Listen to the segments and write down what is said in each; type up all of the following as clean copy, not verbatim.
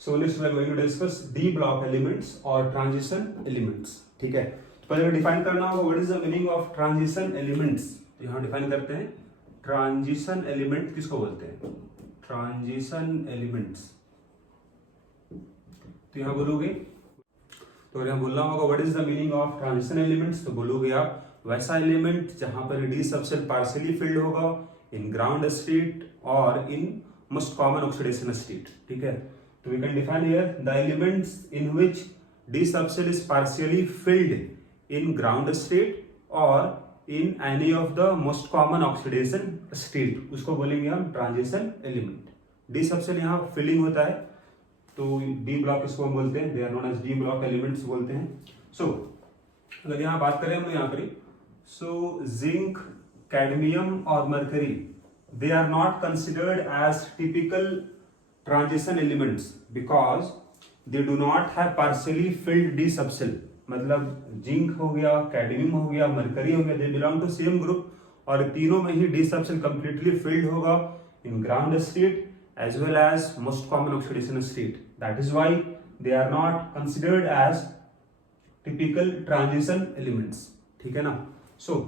So next we are going to discuss d block elements और transition elements. ठीक है, तो पहले डिफाइन करना होगा what is the meaning of transition elements. तो यहाँ डिफाइन करते हैं ट्रांजिशन एलिमेंट किसको बोलते हैं, ट्रांजिशन एलिमेंट्स। तो यहाँ बोलोगे, तो यहाँ बोलना होगा what is the meaning of transition elements, तो बोलोगे आप वैसा एलिमेंट जहां पर डी सबसेल पार्शियली फिल्ड होगा इन ग्राउंड स्टेट और in most common oxidation state. ठीक है, तो we can define here the elements in which d subshell is partially filled in ground state और in any of the most common oxidation state, उसको बोलेंगे हम transition element. D subshell यहाँ filling होता है तो डी ब्लॉक इसको हम बोलते हैं, they are known as d block elements बोलते हैं। सो अगर यहाँ बात करें हम यहाँ पर, सो जिंक, कैडमियम और mercury they are not considered as typical transition elements because they do not have partially filled d subshell. मतलब जिंक हो गया, कैडमियम हो गया, मरकरी हो गया, they belong to same group और तीनों में ही डी सबसेल कंप्लीटली फिल्ड होगा in ground state as well as most common oxidation state. That is why they are not considered as typical transition elements. ठीक है ना। So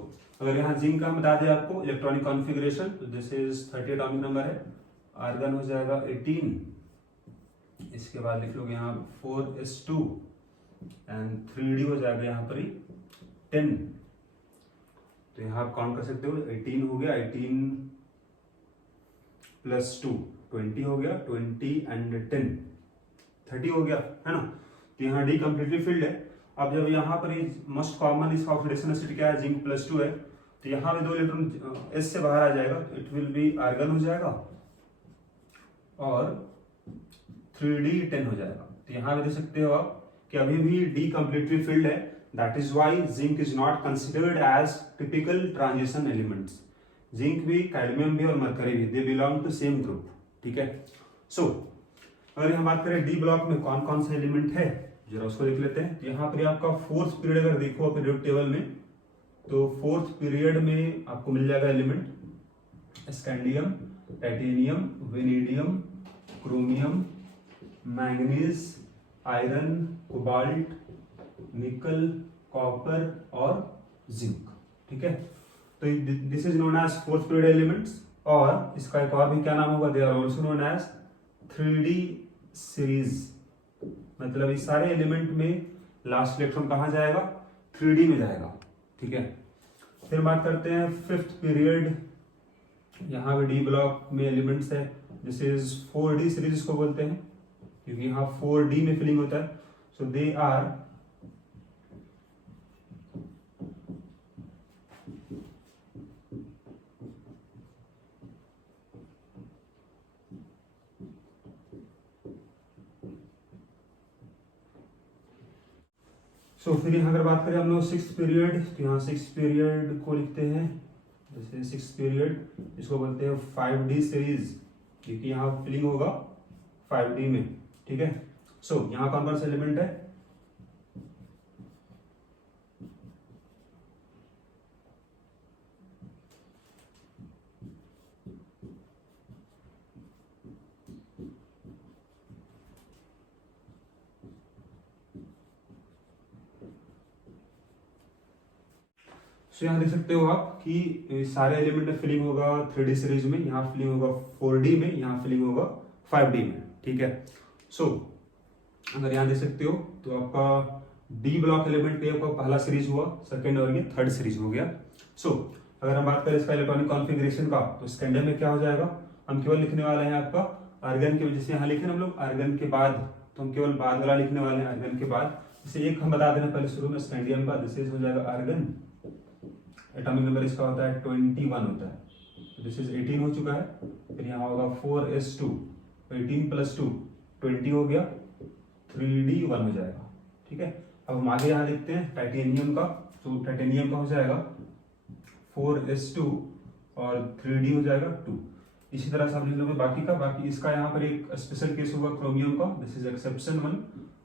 अगर यहाँ जिंक का बता दें आपको इलेक्ट्रॉनिक कॉन्फ़िगरेशन, तो दिस इज 30 एटॉमिक नंबर है, आर्गन हो जाएगा 18, इसके बाद लिख लोगे यहाँ 4s2 एंड 3d हो जाएगा यहाँ पर ही 10। तो यहाँ आप काउंट कर सकते हो, 18 हो गया, 18 प्लस 2 20 हो गया, 20 एंड 10 30 हो गया, है ना। तो यहाँ डी कंप्लीटली फिल्ड है। अब जब यहाँ पर मोस्ट कॉमन इसका ऑक्सीडेशन स्टेट क्या है, जिंक प्लस 2 है, तो यहाँ पे 2 इलेक्ट्रॉन एस से बाहर आ जाएगा, तो इट विल बी आर्गन हो जाएगा और 3d 10 हो जाएगा। तो यहाँ पे देख सकते हो आप कि अभी भी डी कंप्लीटली फिल्ड है, that is why zinc is not considered as typical transition elements. Zinc भी, कैडमियम भी और मरकरी भी, they belong to same group. ठीक है, सो अगर हम बात करें डी ब्लॉक में कौन कौन सा एलिमेंट है, जरा उसको देख लेते हैं। यहाँ पर आपका फोर्थ पीरियड अगर देखो पीरियड टेबल में, तो फोर्थ पीरियड में आपको मिल जाएगा element scandium, titanium, vanadium, chromium, manganese, iron, cobalt, nickel, copper और जिंक। ठीक है, तो this is known as fourth period elements. और इसका एक और भी क्या नाम होगा, they are also known as 3d series. मतलब इस सारे एलिमेंट में लास्ट इलेक्ट्रॉन कहाँ जाएगा, 3d में जाएगा। ठीक है, फिर बात करते हैं फिफ्थ पीरियड। यहाँ पे डी ब्लॉक में एलिमेंट्स है, दिस इज 4d सीरीज इसको बोलते हैं, क्योंकि यहाँ 4d में फिलिंग होता है। सो दे आर फिर यहाँ अगर बात करें हम लोग सिक्स पीरियड, तो यहाँ सिक्स पीरियड को लिखते हैं, जैसे सिक्स पीरियड इसको बोलते हैं 5d सीरीज, क्योंकि यहाँ फिलिंग होगा 5d में। ठीक है, सो यहाँ कौन कौन सा एलिमेंट है, तो यहाँ देख सकते हो आप कि सारे एलिमेंट में फिलिंग होगा 3d सीरीज में, यहाँ फिलिंग होगा 4d में, यहाँ फिलिंग होगा 5d में। ठीक है, सो अगर यहाँ देख सकते हो तो आपका डी ब्लॉक एलिमेंट पे आपका पहला सीरीज हुआ, सेकंड और ये थर्ड सीरीज हो गया। सो अगर हम बात करें इसका इलेक्ट्रॉनिक कॉन्फ़िगरेशन का, तो स्कैंडियम में क्या हो जाएगा, हम केवल लिखने वाले हैं आपका आर्गन के, जैसे यहाँ लिखे ना हम लोग आर्गन के बाद, तो हम केवल बाद वाला लिखने वाले हैं आर्गन के बाद। जैसे एक हम बता देना पहले शुरू में स्कैंडियम का, दिस इज हो जाएगा आर्गन, एटॉमिक नंबर इसका होता है 21 होता है, दिस इज 18 हो चुका है। फिर यहाँ होगा 4s2, 18 प्लस 2 20 हो गया, 3d 1 हो जाएगा। ठीक है, अब हम आगे यहाँ देखते हैं टाइटेनियम का, तो टाइटेनियम का हो जाएगा 4s2 और 3d हो जाएगा 2। इसी तरह से हम लिख लोगे बाकी का, बाकी इसका यहाँ पर एक स्पेशल केस होगा क्रोमियम का, this is exception 1,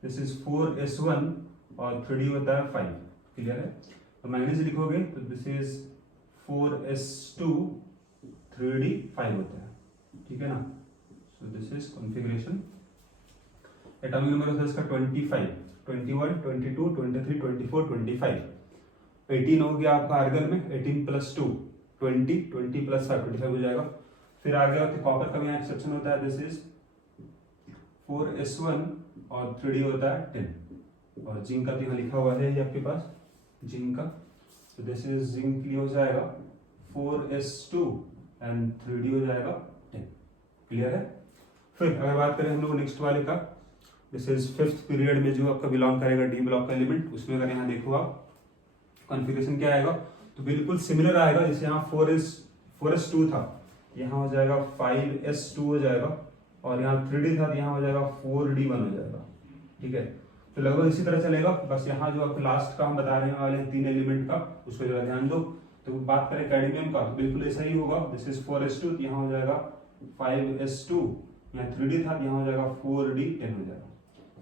this is 4s1 और 3d होता है 5। क्लियर है, तो मैग्नीज लिखोगे तो दिस इज 4s2 3d 5 होता है। ठीक है ना, so this is configuration. Atomic number होता है इसका 25, 21, 22, 23, 24, 25। 18 हो गया आपका आर्गन में, 18 प्लस 2 20, 20 प्लस 5 25 हो जाएगा। फिर आ गया तो कॉपर का भी यहाँ एक्सेप्शन होता है, दिस इज 4s1 और 3d होता है 10। और जिंक का तो यहाँ लिखा हुआ है ये आपके पास, जिंक का, तो दिस इज जिंक के लिए हो जाएगा 4s2 एंड 3d हो जाएगा 10। क्लियर है। फिर अगर बात करें हम लोग नेक्स्ट वाले का, दिस इज 5th पीरियड में जो आपका बिलोंग करेगा डी ब्लॉक का एलिमेंट, उसमें अगर यहाँ देखो आप कॉन्फ़िगरेशन क्या आएगा तो बिल्कुल सिमिलर आएगा। जैसे यहाँ 4s2 था, यहाँ हो जाएगा 5s2 हो जाएगा, और यहाँ 3d था तो यहाँ हो जाएगा 4d1 हो जाएगा। ठीक है, तो लगभग इसी तरह चलेगा। बस यहाँ जो आपको लास्ट का हम बता रहे वाले हैं 3 एलिमेंट का, उसको जरा ध्यान दो। तो बात करें कैडमियम का तो बिल्कुल ऐसा ही होगा, दिस इज 4s2 तो यहाँ हो जाएगा 5s2, यहाँ 3d था तो यहाँ हो जाएगा 4d10 हो जाएगा।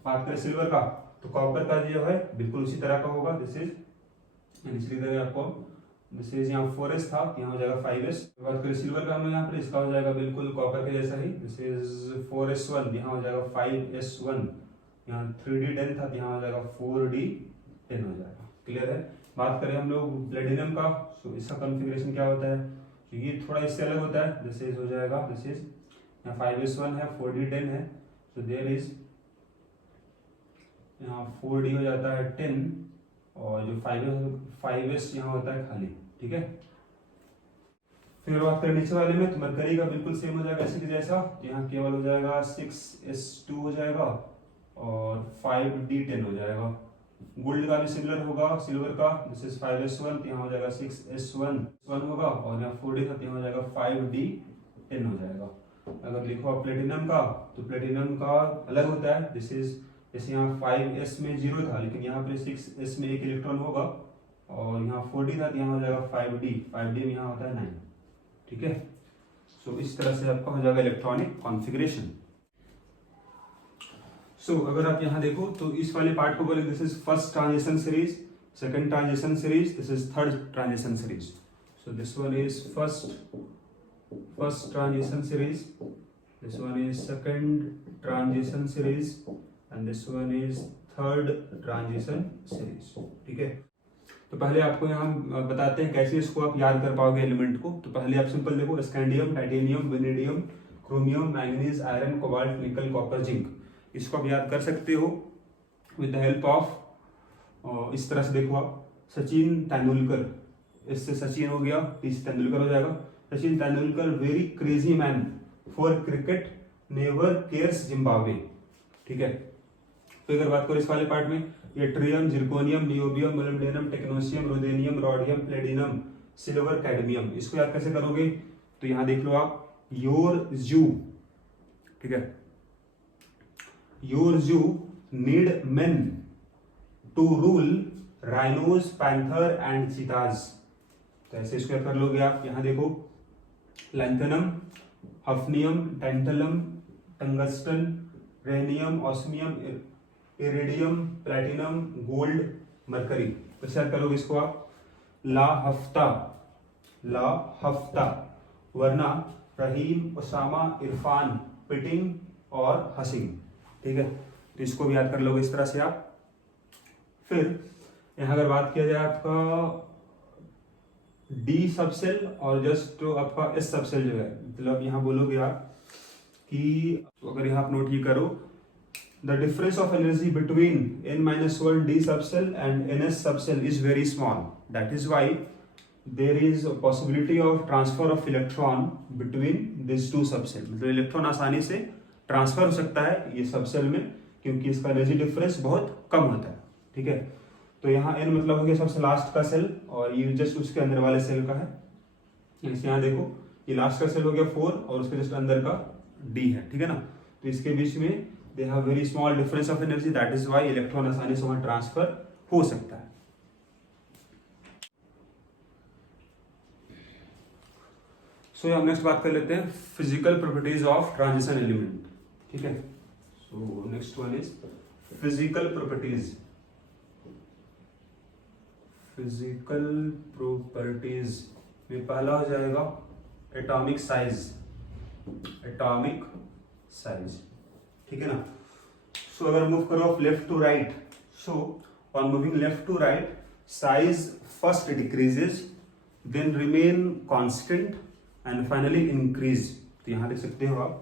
बात करें सिल्वर का तो कॉपर का जो है बिल्कुल उसी तरह का होगा, दिस इज आपको दिस इज यहाँ 4s था यहाँ हो जाएगा 5s। बात करें सिल्वर का हम यहाँ पर, इसका हो जाएगा बिल्कुल कॉपर के जैसा ही, दिस इज 4s1 यहाँ हो जाएगा 5s1, यहाँ 3d10 था यहाँ हो जाएगा 4d10 हो जाएगा। क्लियर है। बात करें हम लोग प्लेटिनम का, तो इसका कॉन्फ़िगरेशन क्या होता है, तो ये थोड़ा इससे अलग होता है, दिस इज हो जाएगा दिस इज यहाँ 5s1 है 4d10 है, तो देयर इज यहाँ 4d हो जाता है 10, और जो 5s यहाँ होता है खाली। ठीक है। फिर बात करें नीचे वाले में तो मरकरी का बिल्कुल सेम हो जाएगा इसी के जैसा, यहाँ केवल हो जाएगा 6s2 हो जाएगा और 5d10 हो जाएगा। गोल्ड का भी सिमिलर होगा सिल्वर का, दिस इज 5s1 यहाँ हो जाएगा 6s1 होगा, और यहाँ 4d था यहाँ हो जाएगा 5d10 हो जाएगा। अगर लिखो आप प्लेटिनम का तो प्लेटिनम का अलग होता है, दिस इज जैसे यहाँ 5s में 0 था लेकिन यहाँ पे 6s में एक इलेक्ट्रॉन होगा, और यहाँ 4d था यहाँ हो जाएगा 5d में यहाँ होता है 9। ठीक है, सो इस तरह से आपका हो जाएगा इलेक्ट्रॉनिक कॉन्फ़िगरेशन। सो अगर आप यहाँ देखो तो इस वाले पार्ट को बोले this is first transition series, second transition series, this is third transition series. So this one is first transition series, this one is second transition series and this one is third transition series. ठीक है, तो पहले आपको यहाँ बताते हैं कैसे इसको आप याद कर पाओगे एलिमेंट को। तो पहले आप सिंपल देखो, scandium, titanium, vanadium, chromium, manganese, iron, cobalt, nickel, copper, zinc, इसको आप याद कर सकते हो विद द हेल्प ऑफ इस तरह से देखो आप, सचिन तेंदुलकर, इससे सचिन हो गया, इससे तेंदुलकर हो जाएगा। Sachin Tendulkar very crazy man for cricket, never cares Zimbabwe. ठीक है, तो अगर बात करो इस वाले पार्ट में, yttrium, zirconium, niobium, molybdenum, technetium, ruthenium, rhodium, platinum, silver, cadmium, इसको याद कैसे करोगे तो यहाँ देख लो आप, योर जू। ठीक है, your zoo need men to rule rhinos, panther and cheetahs. तो ऐसे इसको याद कर लोगे आप। यहाँ देखो, lanthanum, hafnium, tantalum, tungsten, rhenium, osmium, iridium, platinum, gold, mercury. तो याद करोगे इसको आप, ला हफ्ता, वरना, रहीम, उसामा, इरफान, पिटिंग और हसीन। ठीक है, तो इसको भी याद कर लोगे इस तरह से आप। फिर यहाँ अगर बात किया जाए आपका डी सबसेल और जस्ट आपका एस सबसेल जो है, मतलब यहाँ बोलोगे आप कि अगर यहाँ आप नोट ये करो, the difference of energy between n-1 d subcell and ns subcell is very small. That is why there is a possibility of transfer of electron between these two subcell. मतलब इलेक्ट्रॉन आसानी से transfer हो सकता है ये subshell में, क्योंकि इसका एनर्जी डिफरेंस बहुत कम होता है। ठीक है, तो यहाँ n मतलब हो गया सबसे लास्ट का सेल, और ये जस्ट उसके अंदर वाले सेल का है। यहाँ देखो, ये लास्ट का सेल हो गया 4 और उसके जस्ट अंदर का d है। ठीक है ना, तो इसके बीच में they have very small difference of energy, that is why electron आसानी से वहां ट्रांसफर हो सकता है। सो हम नेक्स्ट बात कर लेते हैं physical properties of transition element. ठीक है, so next one is physical properties. Physical properties में पहला हो जाएगा एटॉमिक साइज। ठीक है ना, सो अगर मूव करो आप left to right, so on moving left to right size first decreases then remain constant and finally increase. तो यहाँ देख सकते हो आप,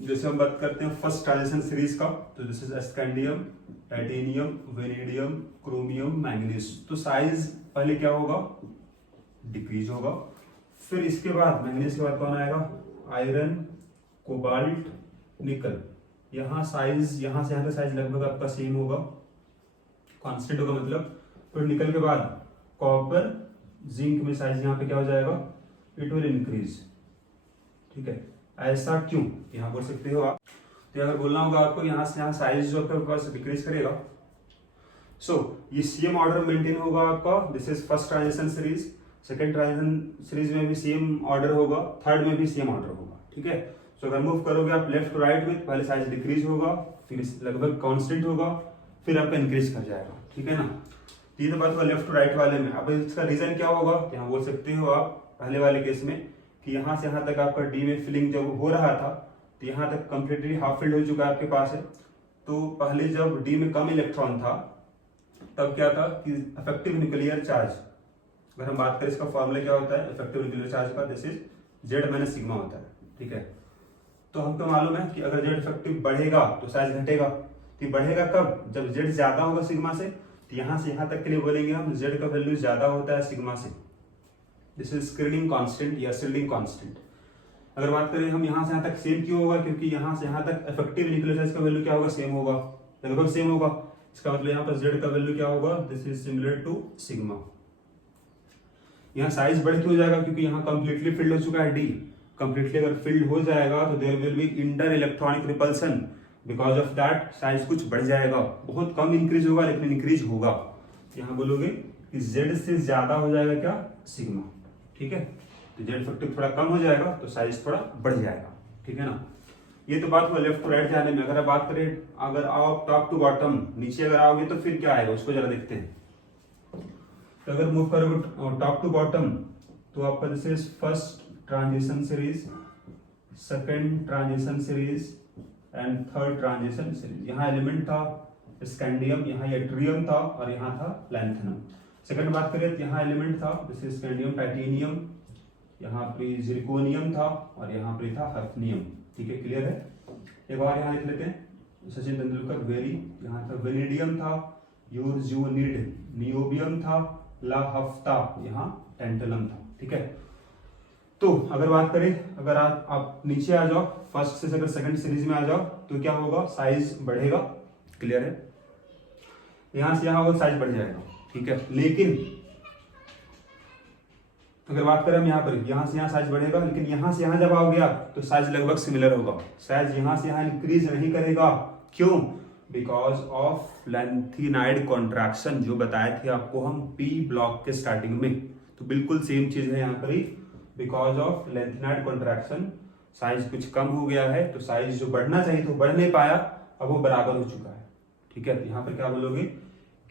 जैसे हम बात करते हैं फर्स्ट ट्रांजिशन सीरीज का, तो this is scandium, titanium, vanadium, chromium, manganese. तो साइज पहले क्या होगा, डिक्रीज होगा। फिर इसके बाद मैंगनीज के बाद कौन आएगा, आयरन, कोबाल्ट, निकल। यहाँ साइज, यहाँ से यहाँ का साइज लगभग आपका सेम होगा, कांस्टेंट होगा मतलब। फिर निकल के बाद कॉपर, जिंक में साइज यहाँ पे क्या हो जाएगा, इट विल इंक्रीज। ठीक है, ऐसा क्यों, यहाँ बोल सकते हो आप। तो अगर बोलना होगा आपको यहाँ से यहाँ साइज जो आपके पास डिक्रीज करेगा, सो ये सेम ऑर्डर मेंटेन होगा आपका। This is first transition series, second transition series में भी सेम ऑर्डर होगा, थर्ड में भी सेम ऑर्डर होगा। ठीक है, सो अगर मूव करोगे आप लेफ्ट टू राइट में, पहले साइज डिक्रीज होगा, फिर लगभग कांस्टेंट होगा, फिर आपका इंक्रीज कर जाएगा। ठीक है ना, ये तो बात हुआ लेफ्ट टू राइट वाले में। अब इसका रीजन क्या होगा, यहाँ बोल सकते हो आप पहले वाले केस में कि यहाँ से यहाँ तक आपका डी में फिलिंग जब हो रहा था, तो यहाँ तक कंप्लीटली हाफ फिल्ड हो चुका है आपके पास है। तो पहले जब डी में कम इलेक्ट्रॉन था तब क्या था कि इफेक्टिव न्यूक्लियर चार्ज, अगर हम बात करें इसका फॉर्मूला क्या होता है इफेक्टिव न्यूक्लियर चार्ज का, this is Z minus sigma होता है। ठीक है, तो हमको मालूम है कि अगर जेड इफेक्टिव बढ़ेगा तो साइज घटेगा। तो बढ़ेगा कब, जब जेड ज्यादा होगा सिग्मा से। तो यहाँ से यहाँ तक के लिए बोलेंगे हम जेड का वैल्यू ज्यादा होता है सिग्मा से, दिस इज स्क्रीनिंग कांस्टेंट या शिल्डिंग कांस्टेंट। अगर बात करें हम यहाँ से यहाँ तक सेम क्यों होगा, क्योंकि यहाँ से यहाँ तक इफेक्टिव न्यूक्लियर चार्ज का वैल्यू क्या होगा, सेम होगा, लगभग सेम होगा। इसका मतलब यहाँ पर जेड का वैल्यू क्या होगा, this is similar to sigma. यहाँ साइज बढ़ क्यों जाएगा, क्योंकि यहाँ कंप्लीटली फिल्ड हो चुका है डी। कंप्लीटली अगर फिल्ड हो जाएगा तो there will be inter electronic repulsion, because of that size कुछ बढ़ जाएगा, बहुत कम इंक्रीज होगा लेकिन इंक्रीज होगा। यहाँ बोलोगे कि जेड से ज्यादा हो जाएगा क्या, सिग्मा। ठीक है, तो जेड इफेक्टिव थोड़ा कम हो जाएगा तो साइज थोड़ा बढ़ जाएगा। ठीक है ना, ये तो बात हुआ लेफ्ट टू राइट जाने में। अगर बात करें, अगर आओ टॉप टू बॉटम, नीचे अगर आओगे तो फिर क्या आएगा उसको जरा देखते हैं। तो अगर मूव करोगे टॉप टू बॉटम, तो आपका this is first transition series, second transition series and third transition series. यहाँ एलिमेंट था स्कैंडियम, यहाँ यट्रियम था और यहाँ था लैंथेनम। सेकंड बात करें तो यहाँ एलिमेंट था दिस इज स्कैंडियम, टाइटेनियम, यहाँ पे जिरकोनियम था और यहाँ पे था हफनियम। ठीक है, क्लियर है। एक बार यहाँ लिख लेते हैं, सचिन तेंदुलकर वेरी, यहाँ था वेनेडियम था, यूरजुनिड, नियोबियम था, ला हफ्ता, यहाँ टेंटलम था। ठीक है, तो अगर बात करें, अगर आप नीचे आ जाओ, फर्स्ट से अगर सेकंड सीरीज में आ जाओ तो क्या होगा, साइज बढ़ेगा। क्लियर है, यहां से यहां होगा साइज बढ़ जाएगा। ठीक है, लेकिन अगर बात करें हम यहाँ पर, यहां से यहां साइज बढ़ेगा, लेकिन यहां से यहां जब आओगे आप तो साइज लगभग सिमिलर होगा। साइज यहां से यहां इंक्रीज नहीं करेगा, क्यों, बिकॉज ऑफ लेंथिनाइड कॉन्ट्रैक्शन, जो बताए थे आपको हम पी ब्लॉक के स्टार्टिंग में। तो बिल्कुल सेम चीज है यहाँ पर ही, बिकॉज ऑफ लेंथिनाइड कॉन्ट्रैक्शन साइज कुछ कम हो गया है, तो साइज जो बढ़ना चाहिए तो बढ़ नहीं पाया, अब वो बराबर हो चुका है। ठीक है, यहाँ पर क्या बोलोगे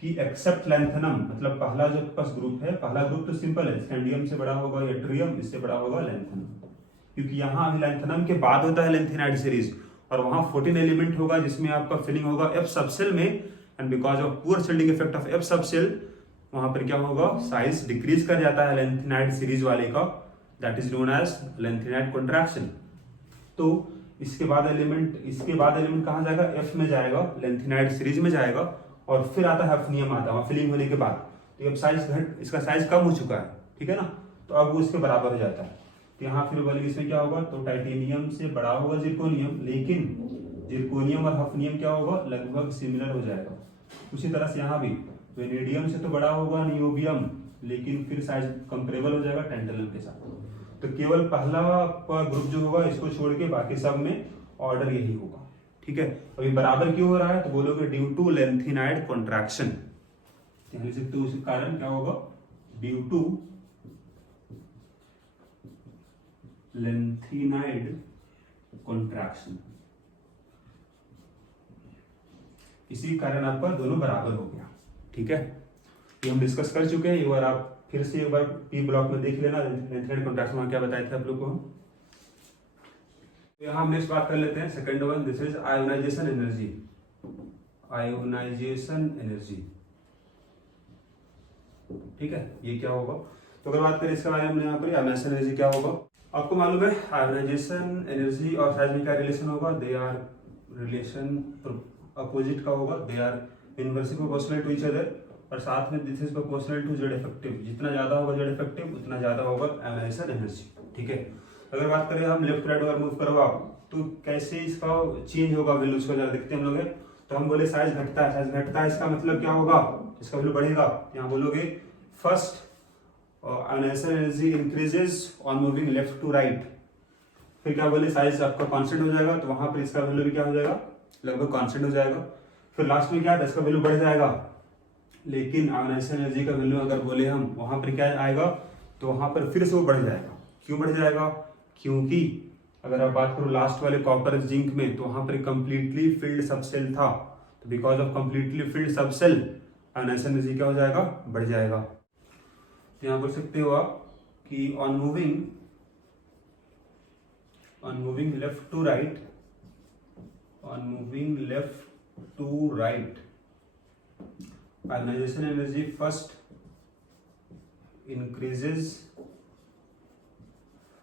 कि एक्सेप्ट लेंथेनम, मतलब पहला जो पास ग्रुप है, पहला ग्रुप तो सिंपल है, स्कैंडियम से बड़ा होगा यट्रियम, इससे बड़ा होगा लेंथेनम, क्योंकि यहाँ अभी लेंथेनम के बाद होता है लेंथिनाइड सीरीज, और वहां 14 एलिमेंट होगा जिसमें आपका फिलिंग होगा एफ सबसेल में, and because of poor shielding effect of F subshell वहां पर क्या होगा, साइज डिक्रीज कर जाता है लेंथिनाइड सीरीज वाले का, that is known as lanthanide contraction. तो इसके बाद एलिमेंट कहाँ जाएगा, एफ में जाएगा, लेंथिनाइड सीरीज में जाएगा, और फिर आता है हफनियम, आता है फिलिंग होने के बाद। तो अब साइज इसका साइज कम हो चुका है, ठीक है ना, तो अब वो इसके बराबर हो जाता है। तो यहाँ फिर बोलेंगे इसमें क्या होगा, तो टाइटेनियम से बड़ा होगा जिरकोनियम, लेकिन जिरकोनियम और हफनियम क्या होगा, लगभग सिमिलर हो जाएगा। उसी तरह से यहाँ भी वेनेडियम से तो बड़ा होगा नियोबियम, लेकिन फिर साइज कंपेरेबल हो जाएगा टेंटलम के साथ। तो केवल पहला ग्रुप जो होगा इसको छोड़ के बाकी सब में ऑर्डर यही होगा। ठीक है, अभी बराबर क्यों हो रहा है, तो बोलोगे ड्यू टू लेंथिनाइड कॉन्ट्रैक्शन। लिख सकते हो उसके कारण क्या होगा, ड्यू टू लेंथिनाइड कॉन्ट्रैक्शन, इसी कारण आपका दोनों बराबर हो गया। ठीक है, ये हम डिस्कस कर चुके हैं, एक बार आप फिर से एक बार पी ब्लॉक में देख लेना लेंथिनाइड कॉन्ट्रैक्शन में क्या बताए थे आप लोग को हम। तो यहाँ हम नेक्स्ट बात कर लेते हैं second one, this is ionisation energy. Ionisation energy. ठीक है, ये क्या होगा? तो अगर बात करें इसके बारे में, यहाँ पर आयोनाइजेशन एनर्जी क्या होगा? आपको मालूम है आयोनाइजेशन एनर्जी और साइज में क्या रिलेशन होगा? दे आर रिलेशन अपोजिट का होगा, they are inversely proportional to each other, और साथ में this is proportional to Z effective. जितना ज्यादा होगा जेड इफेक्टिव उतना ज्यादा होगा आयोनाइजेशन एनर्जी। ठीक है, अगर बात करें हम लेफ्ट राइट अगर मूव करो आप, तो कैसे इसका चेंज होगा वैल्यू, उसको जरा देखते हैं हम लोग। तो हम बोले साइज घटता है, साइज घटता है, इसका मतलब क्या होगा? इसका वैल्यू बढ़ेगा। यहाँ बोलोगे first ionisation energy increases on moving left to right. फिर क्या बोले, साइज आपका कांस्टेंट हो जाएगा, तो वहां पर इसका वैल्यू भी क्या हो जाएगा? लगभग कांस्टेंट हो जाएगा। फिर लास्ट में क्या है, इसका वैल्यू बढ़ जाएगा, लेकिन आयोनाइजेशन एनर्जी का वैल्यू अगर बोले हम वहां पर क्या आएगा, तो वहां पर फिर से वो बढ़ जाएगा। क्यों बढ़ जाएगा? क्योंकि अगर आप बात करो लास्ट वाले कॉपर जिंक में, तो वहां पर कंप्लीटली फिल्ड सबसेल था, तो because of completely filled subshell ionisation energy क्या हो जाएगा? बढ़ जाएगा। तो यहां बोल सकते हो आप कि on moving left to right, on moving left to right, ionisation energy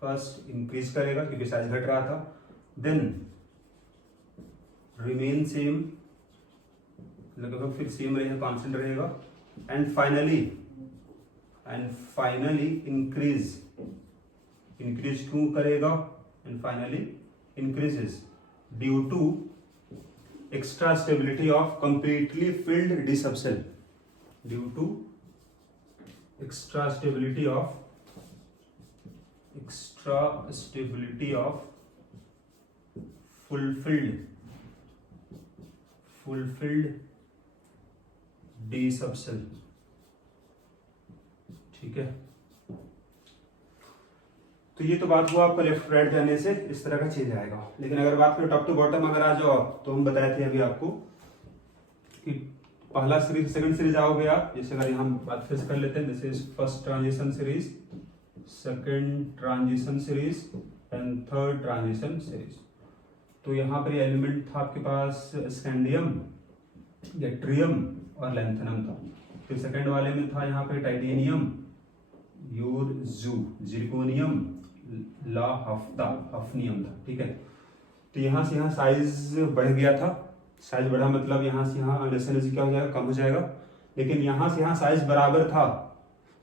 first increase करेगा क्योंकि साइज घट रहा था, देन रिमेन सेम, लगभग फिर सेम रहेगा, कांस्टेंट रहेगा, एंड फाइनली इंक्रीज क्यों करेगा? And finally increases due to extra stability of completely filled d subshell, due to extra stability of fulfilled D subcell। ठीक है, तो ये तो बात हुआ आपका लेफ्ट राइट जाने से इस तरह का चेंज आएगा। लेकिन अगर बात करें टॉप टू बॉटम अगर आ जाओ, तो हम बताए थे अभी आपको कि पहला सीरीज सेकंड सीरीज आओगे आप, जैसे अगर हम बात फिर से कर लेते हैं, this is first transition series, second transition series and third transition series. तो यहाँ पर एलिमेंट था आपके पास स्कैंडियम, गैट्रियम और लैंथेनम था। फिर सेकंड वाले में था यहाँ पे टाइटेनियम, यूरजू, जिरकोनियम, ला हफ्ता, हफनियम था। ठीक है, तो यहाँ से यहाँ साइज बढ़ गया था। साइज बढ़ा मतलब यहाँ से यहाँ आयोनाइजेशन एनर्जी क्या हो जाएगा? कम हो जाएगा। लेकिन यहाँ से यहाँ साइज बराबर था,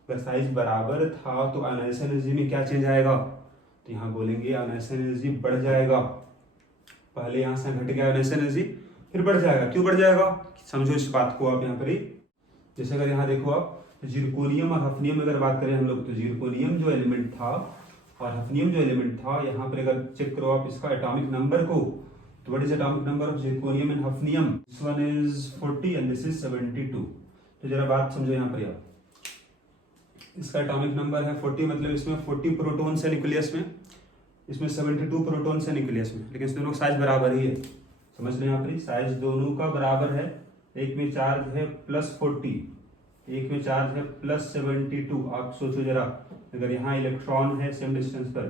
अगर साइज बराबर था तो आयोनाइजेशन एनर्जी में क्या चेंज आएगा? तो यहाँ बोलेंगे आयोनाइजेशन एनर्जी बढ़ जाएगा। पहले यहाँ से घट गया आयोनाइजेशन एनर्जी, फिर बढ़ जाएगा। क्यों बढ़ जाएगा? समझो इस बात को आप यहाँ पर ही। जैसे अगर यहाँ देखो आप, जिरकोनियम और हफनियम अगर बात करें हम लोग, तो जिरकोनियम जो एलिमेंट था और हफनियम जो एलिमेंट था, यहाँ पर अगर चेक करो आप इसका एटॉमिक नंबर को, तो what is atomic number of zirconium and hafnium? This one is 40 and this is 72। तो जरा बात समझो यहाँ पर आप, इसका एटॉमिक नंबर है 40, मतलब इसमें 40 प्रोटॉन्स है न्यूक्लियस में, इसमें 72 प्रोटॉन्स है न्यूक्लियस में, लेकिन इस दोनों का साइज बराबर ही है। समझ लो यहाँ पर साइज दोनों का बराबर है। एक में चार्ज है +40, एक में चार्ज है +72। आप सोचो जरा, अगर यहाँ इलेक्ट्रॉन है सेम डिस्टेंस पर,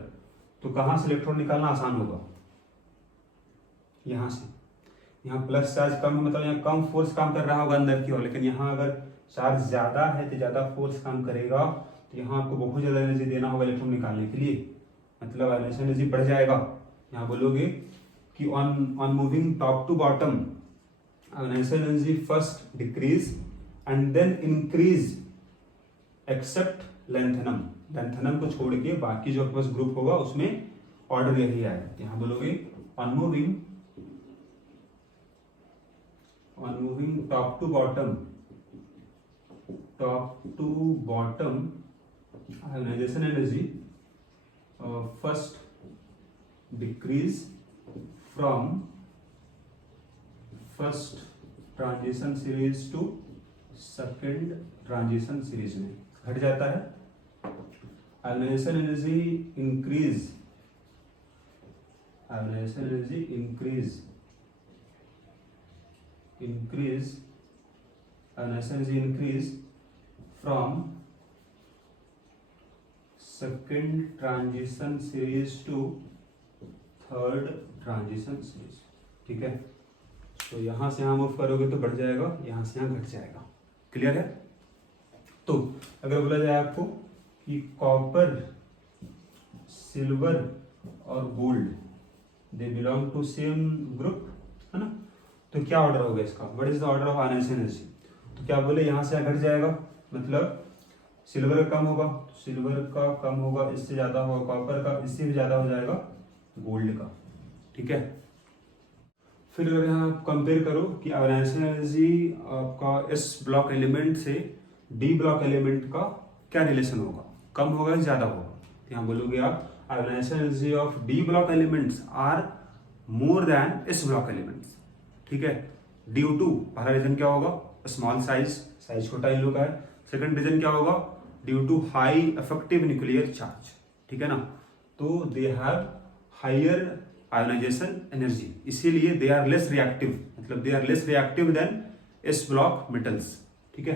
तो कहाँ से इलेक्ट्रॉन निकालना आसान होगा? यहाँ से। यहाँ प्लस चार्ज कम है, मतलब यहाँ कम फोर्स काम कर रहा होगा अंदर की ओर, लेकिन यहाँ अगर चार्ज ज्यादा है तो ज्यादा फोर्स काम करेगा, तो यहाँ आपको बहुत ज्यादा एनर्जी देना होगा इलेक्ट्रॉन निकालने के लिए, मतलब आयोनाइजेशन एनर्जी बढ़ जाएगा। यहाँ बोलोगे कि on moving top to bottom, ionisation energy first decrease and then increase except lanthanum. Lanthanum को छोड़ के बाकी जो आपके पास ग्रुप होगा उसमें ऑर्डर यही आएगा। यहाँ बोलोगे on moving top to bottom ionisation energy first decrease from first transition series to second transition series में घट जाता है। Ionization energy increase from second transition series to third transition series। ठीक है, तो यहाँ से यहाँ मूव करोगे तो बढ़ जाएगा, यहाँ से यहाँ घट जाएगा। क्लियर है? तो अगर बोला जाए आपको कि कॉपर, सिल्वर और gold they belong to same group, है ना, तो क्या ऑर्डर होगा इसका? What is the order of ionization energy? तो क्या बोले, यहाँ से घट जाएगा, मतलब सिल्वर का कम होगा, सिल्वर का कम होगा, इससे ज्यादा होगा कॉपर का, इससे भी ज्यादा हो जाएगा गोल्ड का। ठीक है, फिर अगर यहाँ आप कंपेयर करो कि आयोनाइजेशन एनर्जी आपका एस ब्लॉक एलिमेंट से डी ब्लॉक एलिमेंट का क्या रिलेशन होगा, कम होगा या ज्यादा होगा? तो यहाँ बोलोगे आप ionization energy of D block elements are more than S block elements. ठीक है, ड्यू टू, पहला रीजन क्या होगा, स्मॉल साइज, साइज छोटा इन लोग का है। सेकंड रीजन क्या होगा, due to high effective nuclear charge. ठीक है ना, तो they have higher ionization energy, इसीलिए दे आर लेस रिएक्टिव, मतलब they are less reactive than S block metals. ठीक है,